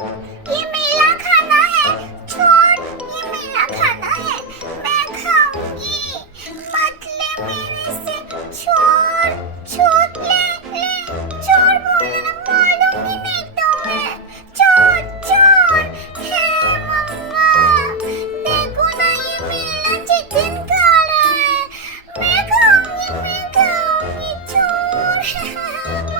ये मेरा खाना है। छोड़, ये मेरा खाना है, मैं खाऊंगी। मत ले मेरे से। छोड़, छोड़, ले छोड़, बोलना मारूंगी नहीं तो मैं। छोड़, छोड़। हे मम्मा, देखो ना, ये मेरा चिकन खा रहा है। मैं खाऊंगी, छोड़।